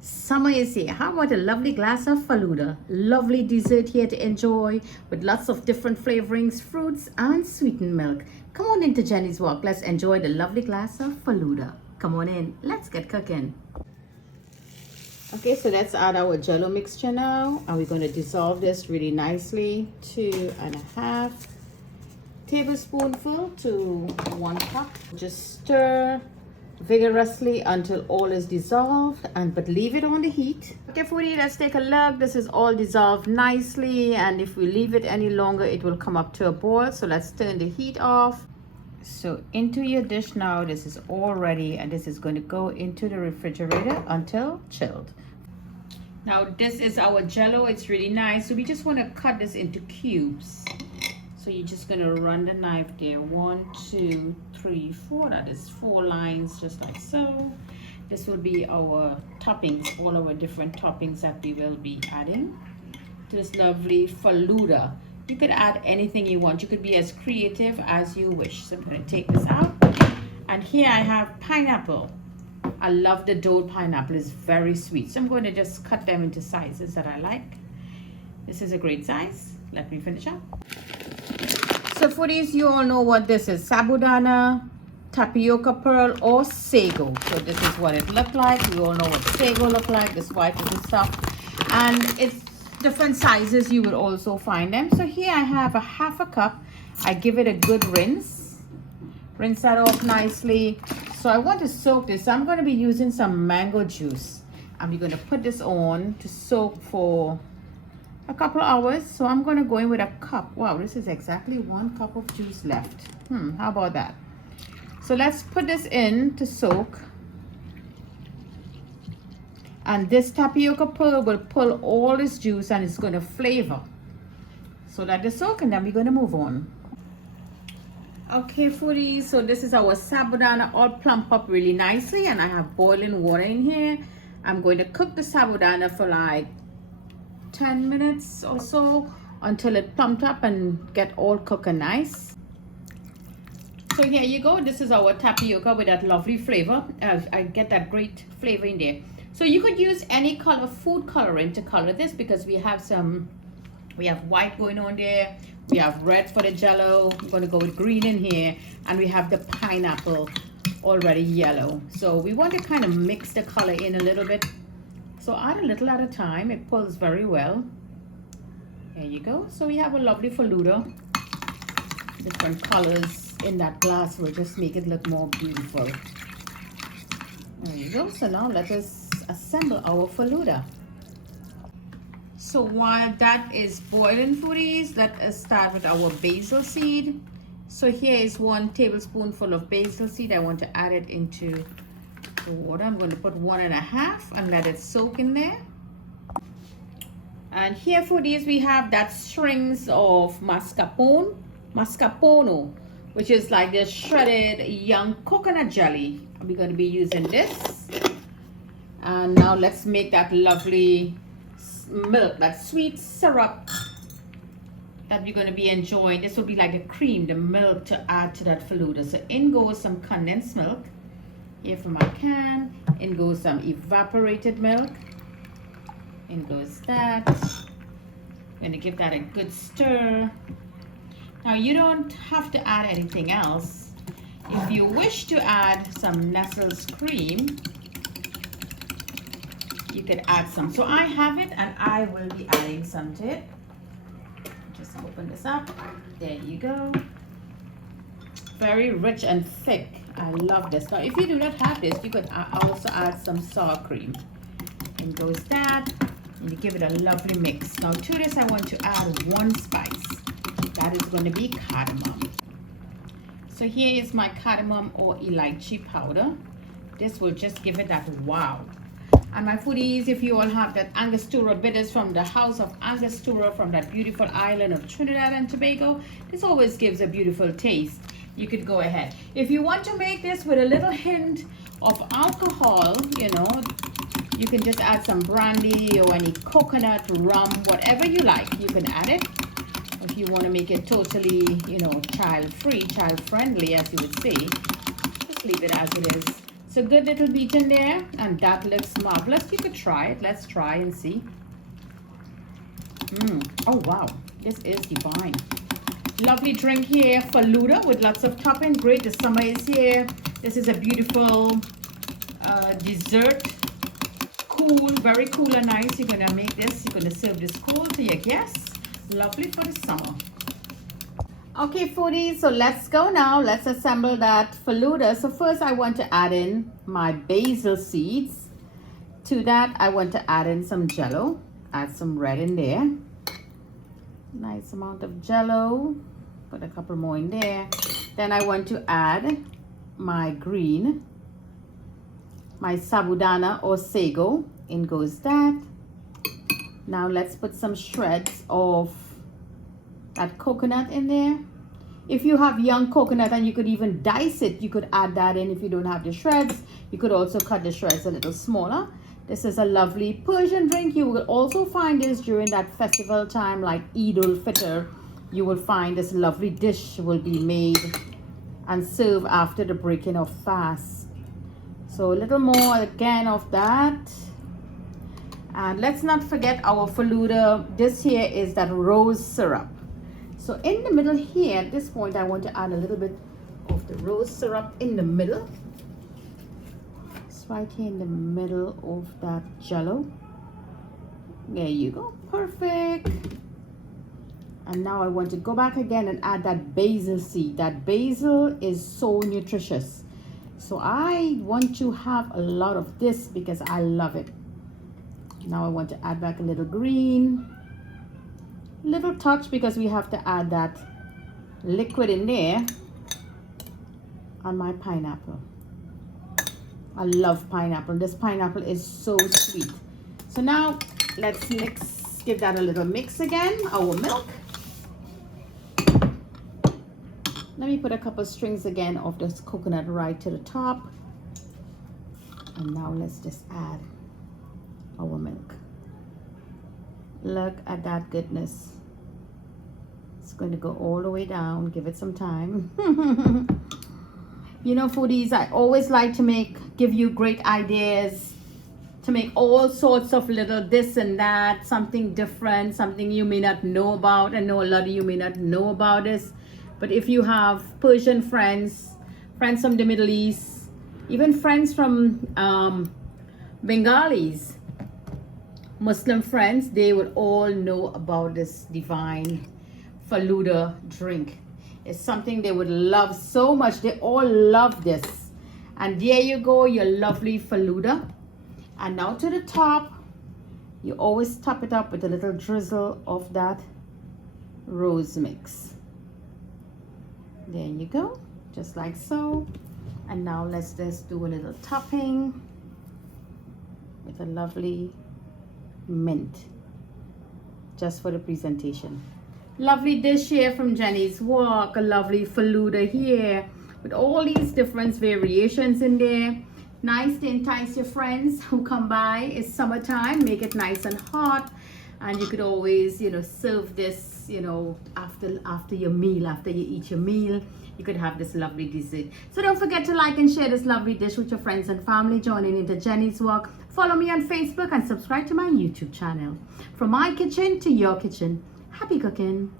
Summer is here. How about a lovely glass of Falooda? Lovely dessert here to enjoy with lots of different flavorings, fruits, and sweetened milk. Come on into Jenny's Walk. Let's enjoy the lovely glass of Falooda. Come on in. Let's get cooking. Okay, so let's add our jello mixture now. And we're going to dissolve this really nicely. 2.5 tablespoonful to 1 cup. Just stir vigorously until all is dissolved, but leave it on the heat. Okay, foodie, let's take a look. This is all dissolved nicely, and if we leave it any longer it will come up to a boil. So let's turn the heat off. So into your dish now. This is all ready, and this is going to go into the refrigerator until chilled. Now this is our jello. It's really nice, so we just want to cut this into cubes. So you're just going to run the knife there. 1, 2, 3, 4. That is 4 lines, just like so. This will be our toppings, all our different toppings that we will be adding to this lovely Falooda. You could add anything you want. You could be as creative as you wish. So I'm going to take this out. And here I have pineapple. I love the Dole pineapple. It's very sweet. So I'm going to just cut them into sizes that I like. This is a great size. Let me finish up. So foodies, you all know what this is: sabudana, tapioca pearl, or sago. So this is what it looked like. You all know what sago look like, this white little stuff. And it's different sizes. You will also find them. So here I have a 1/2 cup. I give it a good rinse. Rinse that off nicely. So I want to soak this. I'm going to be using some mango juice. I'm going to put this on to soak for a couple of hours. So I'm going to go in with a cup. Wow, this is exactly 1 cup of juice left. How about that? So let's put this in to soak. And this tapioca pearl will pull all this juice, and it's going to flavor. So let this soak, and then we're going to move on. Okay, foodies, so this is our sabudana all plump up really nicely, and I have boiling water in here. I'm going to cook the sabudana for like 10 minutes or so until it plumped up and get all cooked and nice. So here you go. This is our tapioca with that lovely flavor. I get that great flavor in there. So you could use any color food coloring to color this, because we have white going on there, we have red for the jello. I'm going to go with green in here, and we have the pineapple already yellow. So we want to kind of mix the color in a little bit. So add a little at a time. It pulls very well. There you go. So we have a lovely Falooda. Different colors in that glass will just make it look more beautiful. There you go. So now let us assemble our Falooda. So while that is boiling, foodies, let us start with our basil seed. So here is 1 tablespoonful of basil seed. I want to add it into the water. I'm going to put 1.5 and let it soak in there. And here, foodies, we have that strings of mascarpone, which is like the shredded young coconut jelly. We're going to be using this. And now let's make that lovely milk, that sweet syrup that we're going to be enjoying. This will be like the cream, the milk to add to that Falooda. So in goes some condensed milk. Here for my can. In goes some evaporated milk. In goes that. I'm going to give that a good stir. Now you don't have to add anything else. If you wish to add some Nestle's cream, you could add some. So I have it, and I will be adding some to it. Just open this up. There you go. Very rich and thick. I love this. Now if you do not have this, you could also add some sour cream. And goes that, and you give it a lovely mix. Now to this I want to add 1 spice. That is going to be cardamom. So here is my cardamom or elaichi powder. This will just give it that wow. And my foodies, if you all have that Angostura bitters from the house of Angostura, from that beautiful island of Trinidad and Tobago, this always gives a beautiful taste. You could go ahead. If you want to make this with a little hint of alcohol, you know, you can just add some brandy or any coconut, rum, whatever you like, you can add it. If you want to make it totally, you know, child-free, child-friendly, as you would say, just leave it as it is. So good little beat in there, and that looks marvelous. You could try it. Let's try and see. Oh wow, this is divine. Lovely drink here, Falooda, with lots of topping. Great, the summer is here. This is a beautiful dessert. Cool, very cool and nice. You're gonna make this, you're gonna serve this cool to your guests. Lovely for the summer. Okay, foodies, so let's go now. Let's assemble that Falooda. So first I want to add in my basil seeds. To that, I want to add in some Jello. Add some red in there. Nice amount of Jello. Put a couple more in there. Then I want to add my green, my sabudana or sago. In goes that. Now let's put some shreds of that coconut in there. If you have young coconut and you could even dice it, you could add that in. If you don't have the shreds, you could also cut the shreds a little smaller. This is a lovely Persian drink. You will also find this during that festival time like Eid al-Fitr. You will find this lovely dish will be made and served after the breaking of fast. So a little more again of that. And let's not forget our Falooda. This here is that rose syrup. So in the middle here, at this point, I want to add a little bit of the rose syrup in the middle. It's right here in the middle of that Jello. There you go, perfect. And now I want to go back again and add that basil seed. That basil is so nutritious. So I want to have a lot of this because I love it. Now I want to add back a little green. Little touch because we have to add that liquid in there on my pineapple. I love pineapple. This pineapple is so sweet. So now let's mix, give that a little mix again. Our milk. Let me put a couple strings again of this coconut right to the top. And now let's just add our milk. Look at that goodness. It's going to go all the way down. Give it some time. You know, foodies, I always like to give you great ideas to make all sorts of little this and that, something different, something you may not know about. I know a lot of you may not know about this, but if you have Persian friends, friends from the Middle East, even friends from Bengalis, Muslim friends, they would all know about this divine Falooda drink. It's something they would love so much. They all love this. And there you go, your lovely Falooda. And now to the top, you always top it up with a little drizzle of that rose mix. There you go, just like so. And now let's just do a little topping with a lovely mint just for the presentation. Lovely dish here from Jenny's Walk. A lovely Falooda here with all these different variations in there. Nice to entice your friends who come by. It's summertime, make it nice and hot. And you could always, you know, serve this, you know, after your meal, after you eat your meal, you could have this lovely dessert. So don't forget to like and share this lovely dish with your friends and family. Joining into Jenny's Walk. Follow me on Facebook and subscribe to my YouTube channel. From my kitchen to your kitchen. Happy cooking.